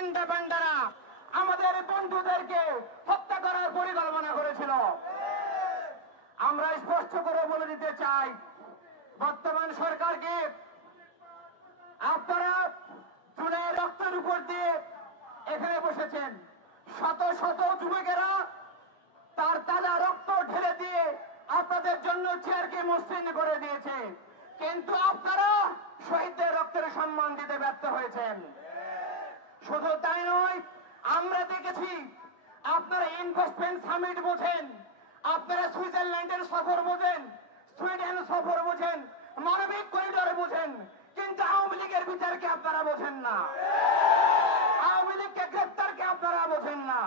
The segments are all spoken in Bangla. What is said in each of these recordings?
বান্ডারা আমাদের বন্ধুদেরকে হত্যা করার পরিকল্পনা করেছিল। আমরা স্পষ্ট করে বলে দিতে চাই, বর্তমান সরকারকে আপনারা জুলাই রক্তের উপর দিয়ে এখানে বসেছেন। শত শত যুবকেরা তার তাজা রক্ত ঢেলে দিয়ে আপনাদের জন্য চেয়ারকে মসৃণ করে দিয়েছে, কিন্তু আপনারা শহীদদের রক্তের সম্মান দিতে ব্যর্থ হয়েছেন। শুধু তাই নয়, আমরা দেখেছি আপনারা ইনভেস্টমেন্ট সামিট বোঝেন, আপনারা সুইজারল্যান্ডের সফর বোঝেন, সুইডেন সফর বোঝেন, মানবিক করিডোর বোঝেন, কিন্তু আওয়ামী লীগের বিচারকে আপনারা বোঝেন না, আওয়ামী লীগকে গ্রেপ্তারকে আপনারা বোঝেন না।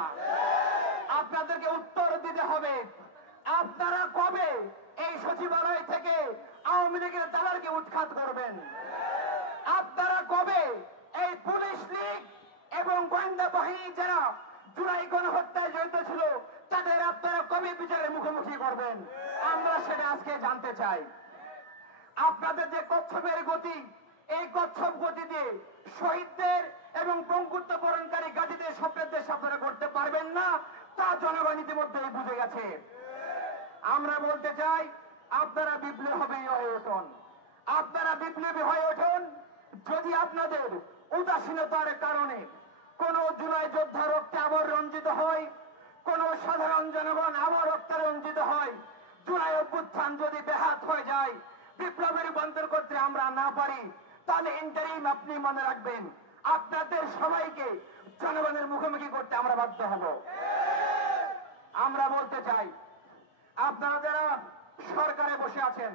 আপনাদেরকে উত্তর দিতে হবে, আপনারা কবে এই সচিবালয় থেকে আওয়ামী লীগের দালালকে উৎখাত করবেন? আপনারা কবে এই পুলিশ লীগ এবং গোয়েন্দা বাহিনী যারা জুলাই গণহত্যায় জড়িত ছিল তাদের আপনারা কবে বিচারের মুখোমুখি করবেন? আমরা সেটা আজকে জানতে চাই। আপনাদের যে কচ্ছপের গতি, এই কচ্ছপ গতি দিয়ে শহীদদের এবং পঙ্গুত্ব বরণকারী গাজীদের স্বপ্নের দেশ আপনারা করতে পারবেন না, তা জনগণ ইতিমধ্যেই বুঝে গেছে। আমরা বলতে চাই, আপনারা বিপ্লবী হয়ে উঠুন, আপনারা বিপ্লবী হয়ে উঠুন। যদি আপনাদের উদাসীনতার কারণে কোন জুলাই যোদ্ধা রক্তে আবার রঞ্জিত হয়, কোন সাধারণ জনগণ আবার রক্তে রঞ্জিত হয়, জুলাই অভ্যুত্থান যদি ব্যাহত হয়ে যায়, বিপ্লবের রূপান্তর করতে আমরা না পারি, তাহলে ইন্টারিম আপনি মনে রাখবেন, আপনাদের সবাইকে জনগণের মুখোমুখি করতে আমরা বাধ্য হব। আমরা বলতে চাই, আপনারা যারা সরকারে বসে আছেন,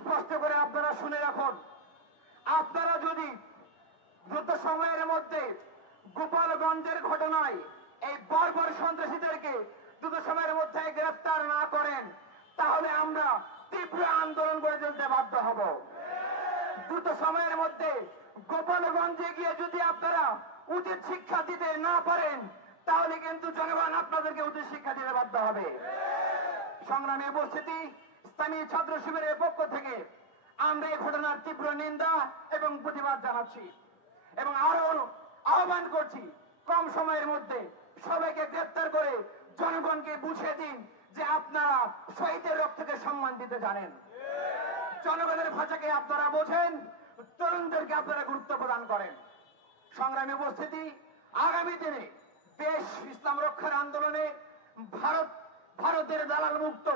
স্পষ্ট করে আপনারা শুনে রাখুন, আপনারা যদি দ্রুত সময়ের মধ্যে গোপালগঞ্জের ঘটনায় এই বর্বর সন্ত্রাসীদেরকে দ্রুত সময়ের মধ্যে গ্রেফতার না করেন, তাহলে আমরা তীব্র আন্দোলন করে চলতে বাধ্য হব। দ্রুত সময়ের মধ্যে গোপালগঞ্জে গিয়ে যদি আপনারা উচিত শিক্ষা দিতে না পারেন, তাহলে কিন্তু জনগণ আপনাদেরকে উচিত শিক্ষা দিতে বাধ্য হবে। সংগ্রামী উপস্থিতি, ইসলামী ছাত্র শিবিরের পক্ষ থেকে আমরা এই ঘটনার তীব্র নিন্দা এবং প্রতিবাদ জানাচ্ছি এবং আরো আহ্বান করছি, কম সময়ের মধ্যে সবাইকে গ্রেফতার করে জনগণকে বুঝিয়ে দিন যে আপনারা শহীদের রক্তকে সম্মান দিতে জানেন, জনগণের ভাষাকে আপনারা বোঝেন, তরুণদেরকে আপনারা গুরুত্ব প্রদান করেন। সংগ্রামী উপস্থিতি, আগামী দিনে দেশ ইসলাম রক্ষার আন্দোলনে ভারতের দালাল মুক্ত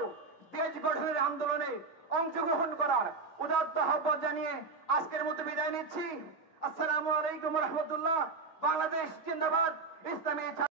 দেশ গঠনের আন্দোলনে অংশগ্রহণ করার উদাত্ত আহ্বান জানিয়ে আজকের মতো বিদায় নিচ্ছি। আসসালামু আলাইকুম রহমতুল্লাহ। বাংলাদেশ জিন্দাবাদ। ইসলামী